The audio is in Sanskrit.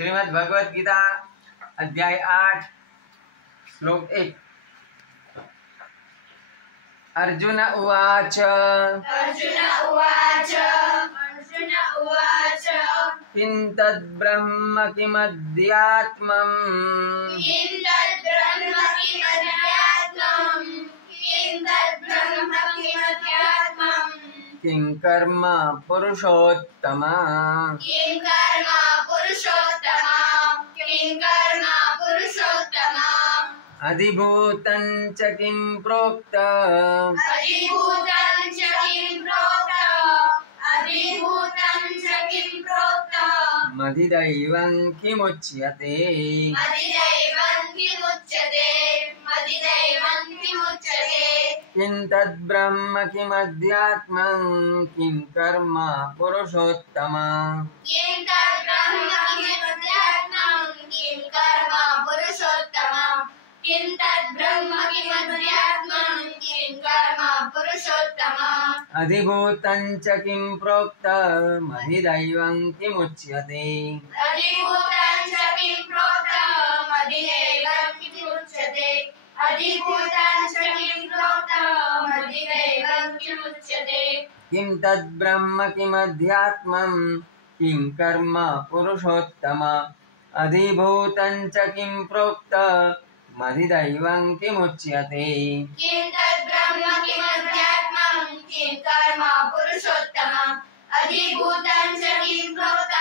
श्रीमद् भगवद गीता अध्याय 8 श्लोक 1। अर्जुन उवाच किं तद्ब्रह्म किमध्यात्मम् किं कर्म पुरुषोत्तम अधिभूतं च किं प्रोक्त मदिदैवं किमुच्यते। किं तद्ब्रह्म किमध्यात्मं किं कर्म पुरुषोत्तम अधिभूतं च किं प्रोक्त मदिदैवं किमुच्यते। किं तद्ब्रह्म किमध्यात्मं किं कर्म पुरुषोत्तम अधिभूतं च किं प्रोक्त मदिदैवं किमुच्यते। किं तद्ब्रह्म किमध्यात्मं किं कर्म पुरुषोत्तम अधिभूतं च किं प्रोक्त